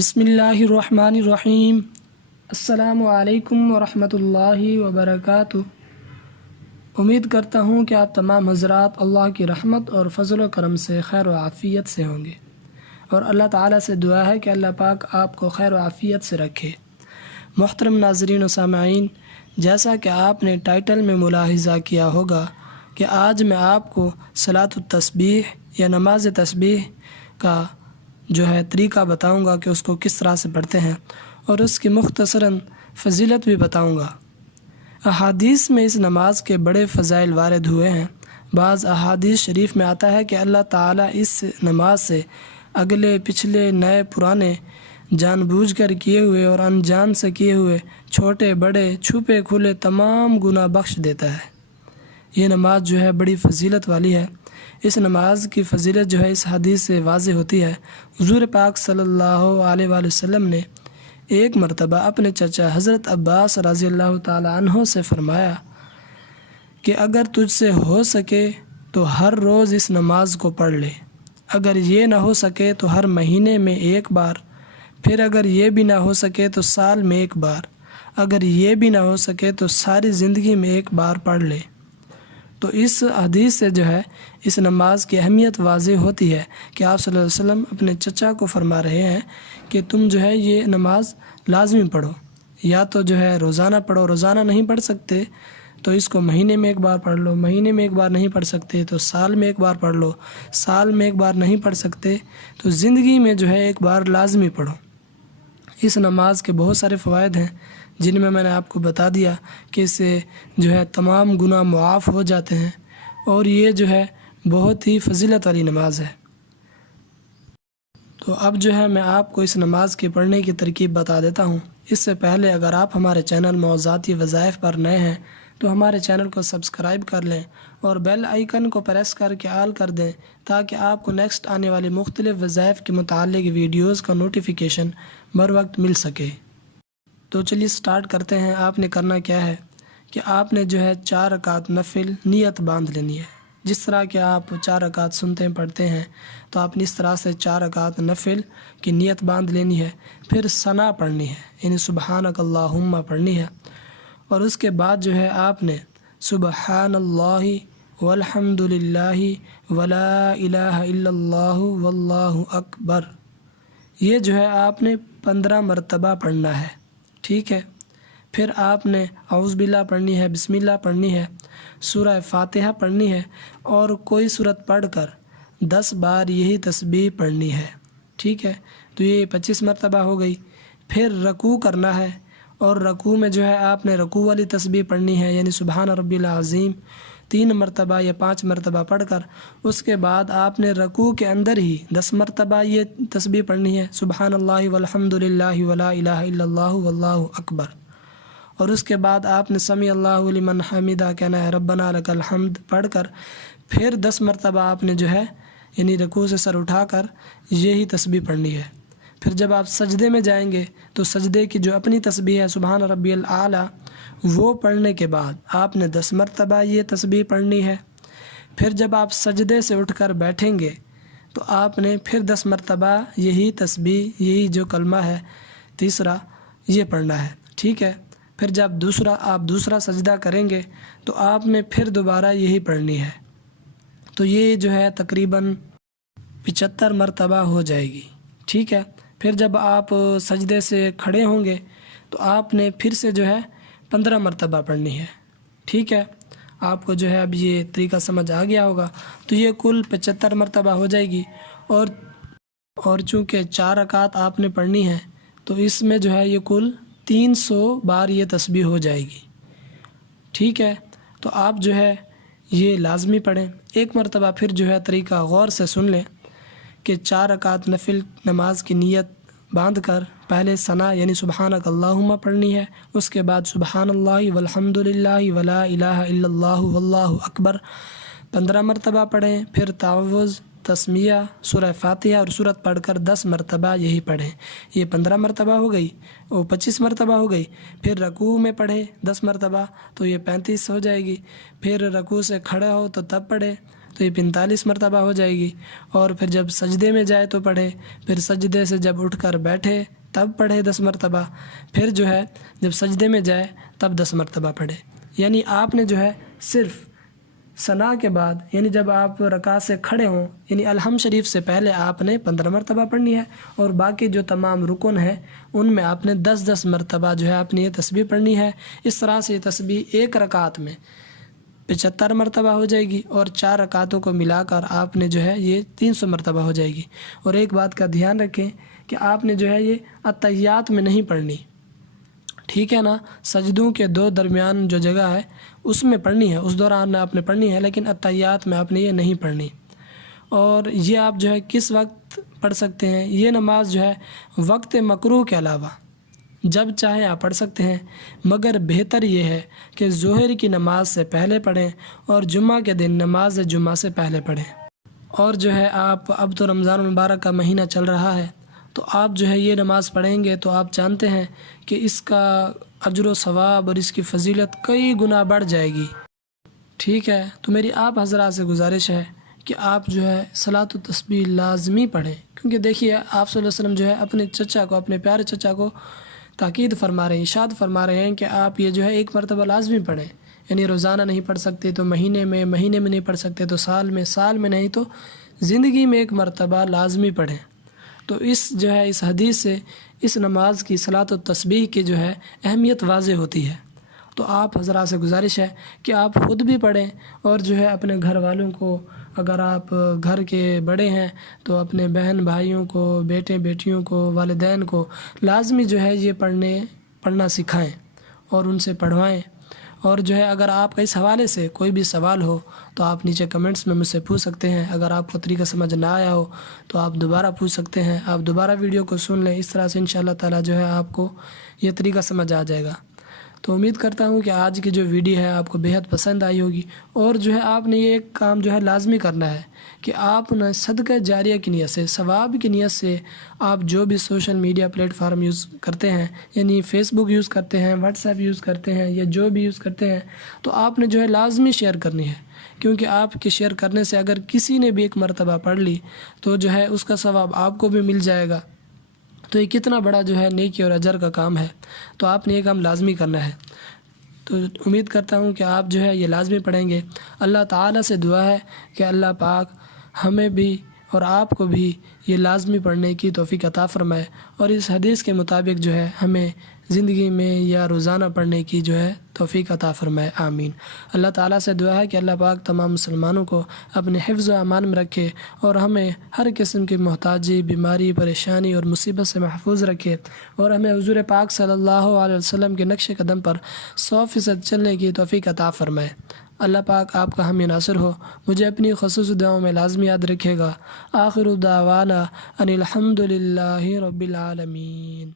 بسم اللہ الرحمن الرحیم۔ السلام علیکم ورحمۃ اللہ وبرکاتہ۔ امید کرتا ہوں کہ آپ تمام حضرات اللہ کی رحمت اور فضل و کرم سے خیر و عافیت سے ہوں گے، اور اللہ تعالیٰ سے دعا ہے کہ اللہ پاک آپ کو خیر و عافیت سے رکھے۔ محترم ناظرین و سامعین، جیسا کہ آپ نے ٹائٹل میں ملاحظہ کیا ہوگا کہ آج میں آپ کو صلاۃ التسبیح یا نماز تسبیح کا طریقہ بتاؤں گا کہ اس کو کس طرح سے پڑھتے ہیں، اور اس کی مختصراً فضیلت بھی بتاؤں گا۔ احادیث میں اس نماز کے بڑے فضائل وارد ہوئے ہیں۔ بعض احادیث شریف میں آتا ہے کہ اللہ تعالیٰ اس نماز سے اگلے پچھلے نئے پرانے جان بوجھ کر کیے ہوئے اور انجان سے کیے ہوئے چھوٹے بڑے چھپے کھلے تمام گناہ بخش دیتا ہے۔ یہ نماز بڑی فضیلت والی ہے۔ اس نماز کی فضیلت اس حدیث سے واضح ہوتی ہے۔ حضور پاک صلی اللہ علیہ وآلہ وسلم نے ایک مرتبہ اپنے چچا حضرت عباس رضی اللہ تعالیٰ عنہ سے فرمایا کہ اگر تجھ سے ہو سکے تو ہر روز اس نماز کو پڑھ لے، اگر یہ نہ ہو سکے تو ہر مہینے میں ایک بار، پھر اگر یہ بھی نہ ہو سکے تو سال میں ایک بار، اگر یہ بھی نہ ہو سکے تو ساری زندگی میں ایک بار پڑھ لے۔ تو اس حدیث سے اس نماز کی اہمیت واضح ہوتی ہے کہ آپ صلی اللہ علیہ وسلم اپنے چچا کو فرما رہے ہیں کہ تم یہ نماز لازمی پڑھو، یا تو روزانہ پڑھو، روزانہ نہیں پڑھ سکتے تو اس کو مہینے میں ایک بار پڑھ لو، مہینے میں ایک بار نہیں پڑھ سکتے تو سال میں ایک بار پڑھ لو، سال میں ایک بار نہیں پڑھ سکتے تو زندگی میں ایک بار لازمی پڑھو۔ اس نماز کے بہت سارے فوائد ہیں جن میں نے آپ کو بتا دیا کہ اس سے تمام گناہ معاف ہو جاتے ہیں، اور یہ بہت ہی فضیلت والی نماز ہے۔ تو اب میں آپ کو اس نماز کے پڑھنے کی ترکیب بتا دیتا ہوں۔ اس سے پہلے اگر آپ ہمارے چینل موضوعاتی وظائف پر نئے ہیں تو ہمارے چینل کو سبسکرائب کر لیں اور بیل آئیکن کو پریس کر کے آل کر دیں تاکہ آپ کو نیکسٹ آنے والی مختلف وظائف کے متعلق ویڈیوز کا نوٹیفیکیشن بر وقت مل سکے۔ تو چلیے سٹارٹ کرتے ہیں۔ آپ نے کرنا کیا ہے کہ آپ نے 4 رکعت نفل نیت باندھ لینی ہے۔ جس طرح کہ آپ 4 رکعت سنتے پڑھتے ہیں تو آپ نے اس طرح سے 4 رکعت نفل کی نیت باندھ لینی ہے، پھر ثنا پڑھنی ہے، یعنی سبحانک اللہم پڑھنی ہے، اور اس کے بعد آپ نے سبحان اللہ والحمد للہ ولا الہ الا اللہ واللہ اکبر، یہ آپ نے 15 مرتبہ پڑھنا ہے، ٹھیک ہے۔ پھر آپ نے اعوذ باللہ پڑھنی ہے، بسم اللہ پڑھنی ہے، سورہ فاتحہ پڑھنی ہے، اور کوئی سورت پڑھ کر 10 بار یہی تسبیح پڑھنی ہے، ٹھیک ہے۔ تو یہ 25 مرتبہ ہو گئی۔ پھر رکوع کرنا ہے، اور رکوع میں آپ نے رکوع والی تسبیح پڑھنی ہے، یعنی سبحان ربی العظیم 3 مرتبہ یا 5 مرتبہ پڑھ کر اس کے بعد آپ نے رکوع کے اندر ہی 10 مرتبہ یہ تسبیح پڑھنی ہے، سبحان اللہ والحمد للہ ولا الہ الا اللہ واللہ اکبر، اور اس کے بعد آپ نے سمیع اللہ لمن حمیدہ کہنا ہے، ربنا لک الحمد پڑھ کر پھر 10 مرتبہ آپ نے یعنی رکوع سے سر اٹھا کر یہی تسبیح پڑھنی ہے۔ پھر جب آپ سجدے میں جائیں گے تو سجدے کی اپنی تسبیح ہے سبحان ربی الاعلیٰ، وہ پڑھنے کے بعد آپ نے 10 مرتبہ یہ تسبیح پڑھنی ہے۔ پھر جب آپ سجدے سے اٹھ کر بیٹھیں گے تو آپ نے پھر 10 مرتبہ یہی تسبیح، یہی کلمہ ہے تیسرا، یہ پڑھنا ہے، ٹھیک ہے۔ پھر جب آپ دوسرا سجدہ کریں گے تو آپ نے پھر دوبارہ یہی پڑھنی ہے، تو یہ تقریباً 75 مرتبہ ہو جائے گی، ٹھیک ہے۔ پھر جب آپ سجدے سے کھڑے ہوں گے تو آپ نے پھر سے 15 مرتبہ پڑھنی ہے، ٹھیک ہے۔ آپ کو اب یہ طریقہ سمجھ آ گیا ہوگا۔ تو یہ کل 75 مرتبہ ہو جائے گی، اور چونکہ 4 رکعت آپ نے پڑھنی ہے تو اس میں یہ کل 300 بار یہ تسبیح ہو جائے گی، ٹھیک ہے۔ تو آپ یہ لازمی پڑھیں۔ ایک مرتبہ پھر طریقہ غور سے سن لیں کہ 4 رکعت نفل نماز کی نیت باندھ کر پہلے ثنا یعنی سبحانک اللہم پڑھنی ہے، اس کے بعد سبحان اللہ والحمد للہ ولا الہ الا اللہ واللہ اکبر 15 مرتبہ پڑھیں، پھر تعوذ، تسمیہ، سورہ فاتحہ اور سورت پڑھ کر 10 مرتبہ یہی پڑھیں۔ یہ 15 مرتبہ ہو گئی، وہ 25 مرتبہ ہو گئی۔ پھر رکوع میں پڑھے 10 مرتبہ تو یہ 35 ہو جائے گی۔ پھر رکوع سے کھڑے ہو تو تب پڑھے، تو یہ 45 مرتبہ ہو جائے گی، اور پھر جب سجدے میں جائے تو پڑھے، پھر سجدے سے جب اٹھ کر بیٹھے تب پڑھے 10 مرتبہ، پھر جو ہے جب سجدے میں جائے تب 10 مرتبہ پڑھے۔ یعنی آپ نے جو ہے صرف ثنا کے بعد، یعنی جب آپ رکعت سے کھڑے ہوں، یعنی الحمد شریف سے پہلے آپ نے 15 مرتبہ پڑھنی ہے، اور باقی جو تمام رکن ہیں ان میں آپ نے 10 مرتبہ جو ہے آپ نے یہ تسبیح پڑھنی ہے۔ اس طرح سے یہ تسبیح ایک رکعت میں 75 مرتبہ ہو جائے گی، اور 4 رکعتوں کو ملا کر آپ نے جو ہے یہ 300 مرتبہ ہو جائے گی۔ اور ایک بات کا دھیان رکھیں کہ آپ نے جو ہے یہ اتحیات میں نہیں پڑھنی، ٹھیک ہے نا، سجدوں کے 2 درمیان جو جگہ ہے اس میں پڑھنی ہے، اس دوران آپ نے پڑھنی ہے، لیکن اتحیات میں آپ نے یہ نہیں پڑھنی۔ اور یہ آپ جو ہے کس وقت پڑھ سکتے ہیں؟ یہ نماز جو ہے وقت مکروہ کے علاوہ جب چاہیں آپ پڑھ سکتے ہیں، مگر بہتر یہ ہے کہ ظہر کی نماز سے پہلے پڑھیں اور جمعہ کے دن نماز جمعہ سے پہلے پڑھیں۔ اور جو ہے آپ اب تو رمضان المبارک کا مہینہ چل رہا ہے، تو آپ جو ہے یہ نماز پڑھیں گے تو آپ جانتے ہیں کہ اس کا اجر و ثواب اور اس کی فضیلت کئی گنا بڑھ جائے گی، ٹھیک ہے۔ تو میری آپ حضرات سے گزارش ہے کہ آپ جو ہے صلاۃ و تسبیح لازمی پڑھیں، کیونکہ دیکھیے آپ صلی اللہ علیہ وسلم جو ہے اپنے چچا کو، اپنے پیارے چچا کو تاکید فرما رہے ہیں، ارشاد فرما رہے ہیں کہ آپ یہ جو ہے ایک مرتبہ لازمی پڑھیں، یعنی روزانہ نہیں پڑھ سکتے تو مہینے میں نہیں پڑھ سکتے تو سال میں نہیں تو زندگی میں ایک مرتبہ لازمی پڑھیں۔ تو اس جو ہے اس حدیث سے اس نماز کی صلاۃ و تسبیح کی جو ہے اہمیت واضح ہوتی ہے۔ تو آپ حضرات سے گزارش ہے کہ آپ خود بھی پڑھیں، اور جو ہے اپنے گھر والوں کو، اگر آپ گھر کے بڑے ہیں تو اپنے بہن بھائیوں کو، بیٹے بیٹیوں کو، والدین کو لازمی جو ہے یہ پڑھنا سکھائیں اور ان سے پڑھوائیں۔ اور جو ہے اگر آپ کا اس حوالے سے کوئی بھی سوال ہو تو آپ نیچے کمنٹس میں مجھ سے پوچھ سکتے ہیں۔ اگر آپ کو طریقہ سمجھ نہ آیا ہو تو آپ دوبارہ پوچھ سکتے ہیں، آپ دوبارہ ویڈیو کو سن لیں، اس طرح سے انشاءاللہ تعالی جو ہے آپ کو یہ طریقہ سمجھ آ جائے گا۔ تو امید کرتا ہوں کہ آج کی جو ویڈیو ہے آپ کو بیحد پسند آئی ہوگی، اور جو ہے آپ نے یہ ایک کام جو ہے لازمی کرنا ہے کہ آپ نے صدقہ جاریہ کی نیت سے، ثواب کی نیت سے، آپ جو بھی social media plate form use کرتے ہیں، یعنی فیس بک یوز کرتے ہیں، واٹس ایپ یوز کرتے ہیں، یا جو بھی یوز کرتے ہیں، تو آپ نے جو ہے لازمی شیئر کرنی ہے، کیونکہ آپ کے شیئر کرنے سے اگر کسی نے بھی ایک مرتبہ پڑھ لی تو جو ہے اس کا ثواب آپ کو بھی مل جائے گا۔ تو یہ کتنا بڑا جو ہے نیکی اور اجر کا کام ہے، تو آپ نے یہ کام لازمی کرنا ہے۔ تو امید کرتا ہوں کہ آپ جو ہے یہ لازمی پڑھیں گے۔ اللہ تعالیٰ سے دعا ہے کہ اللہ پاک ہمیں بھی اور آپ کو بھی یہ لازمی پڑھنے کی توفیق عطا فرمائے، اور اس حدیث کے مطابق جو ہے ہمیں زندگی میں یا روزانہ پڑھنے کی جو ہے توفیق عطا فرمائے، آمین۔ اللہ تعالیٰ سے دعا ہے کہ اللہ پاک تمام مسلمانوں کو اپنے حفظ و امان میں رکھے، اور ہمیں ہر قسم کی محتاجی، بیماری، پریشانی اور مصیبت سے محفوظ رکھے، اور ہمیں حضور پاک صلی اللہ علیہ وسلم کے نقش قدم پر 100% چلنے کی توفیق عطا فرمائے۔ اللہ پاک آپ کا حامی ناصر ہو، مجھے اپنی خصوصی دعاؤں میں لازمی یاد رکھے گا۔ آخر دعوانا ان الحمد للہ رب العالمین۔